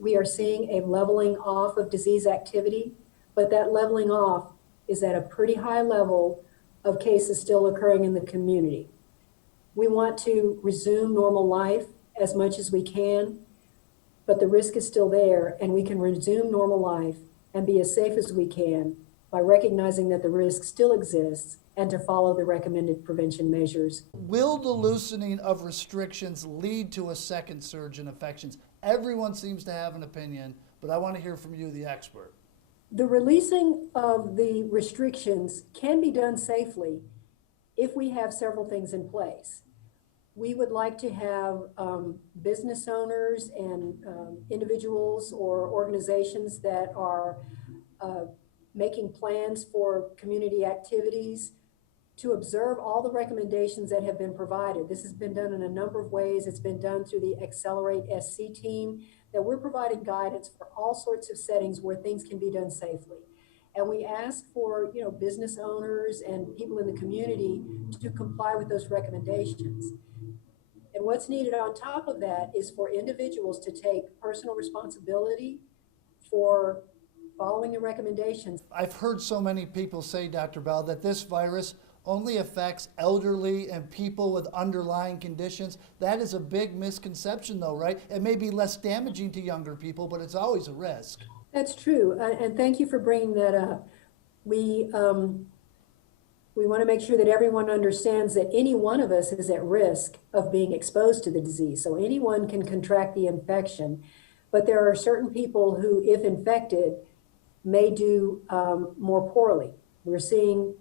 We are seeing a leveling off of disease activity, but that leveling off is at a pretty high level of cases still occurring in the community. We want to resume normal life as much as we can, but the risk is still there, and we can resume normal life and be as safe as we can by recognizing that the risk still exists and to follow the recommended prevention measures. Will the loosening of restrictions lead to a second surge in infections? Everyone seems to have an opinion, but I want to hear from you, the expert. The releasing of the restrictions can be done safely if we have several things in place. We would like to have business owners and individuals or organizations that are making plans for community activities to observe all the recommendations that have been provided. This has been done in a number of ways. It's been done through the Accelerate SC team, that we're providing guidance for all sorts of settings where things can be done safely. And we ask for, business owners and people in the community to comply with those recommendations. And what's needed on top of that is for individuals to take personal responsibility for following the recommendations. I've heard so many people say, Dr. Bell, that this virus only affects elderly and people with underlying conditions. That is a big misconception though, right? It may be less damaging to younger people, but it's always a risk. That's true, and thank you for bringing that up. We want to make sure that everyone understands that any one of us is at risk of being exposed to the disease. So anyone can contract the infection, but there are certain people who, if infected, may do more poorly. We're seeing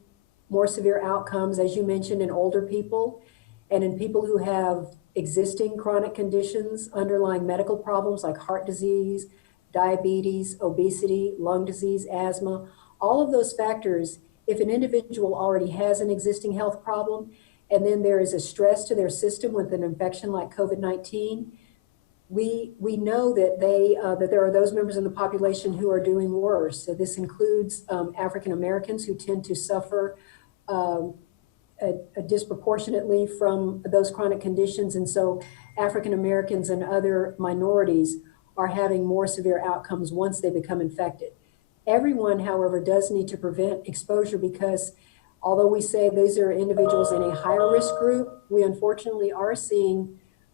more severe outcomes, as you mentioned, in older people and in people who have existing chronic conditions, underlying medical problems like heart disease, diabetes, obesity, lung disease, asthma. All of those factors, if an individual already has an existing health problem and then there is a stress to their system with an infection like COVID-19, we know that that there are those members in the population who are doing worse. So this includes African Americans, who tend to suffer disproportionately from those chronic conditions. And so African Americans and other minorities are having more severe outcomes once they become infected. Everyone, however, does need to prevent exposure, because although we say these are individuals in a higher risk group, we unfortunately are seeing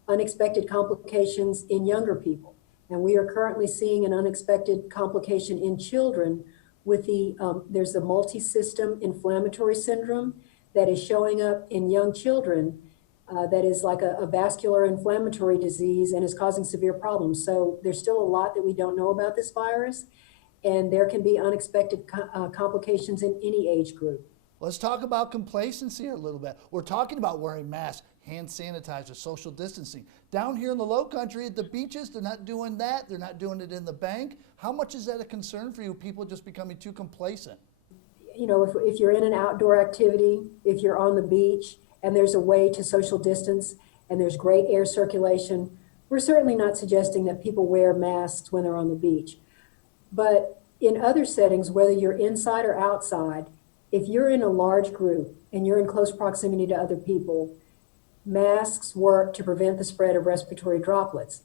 unexpected complications in younger people. And we are currently seeing an unexpected complication in children with there's a multi-system inflammatory syndrome that is showing up in young children that is like a vascular inflammatory disease and is causing severe problems. So there's still a lot that we don't know about this virus, and there can be unexpected complications in any age group. Let's talk about complacency a little bit. We're talking about wearing masks, hand sanitizer, social distancing. Down here in the low country at the beaches, they're not doing that. They're not doing it in the bank. How much is that a concern for you, people just becoming too complacent? If you're in an outdoor activity, if you're on the beach and there's a way to social distance and there's great air circulation, we're certainly not suggesting that people wear masks when they're on the beach. But in other settings, whether you're inside or outside, if you're in a large group and you're in close proximity to other people, masks work to prevent the spread of respiratory droplets.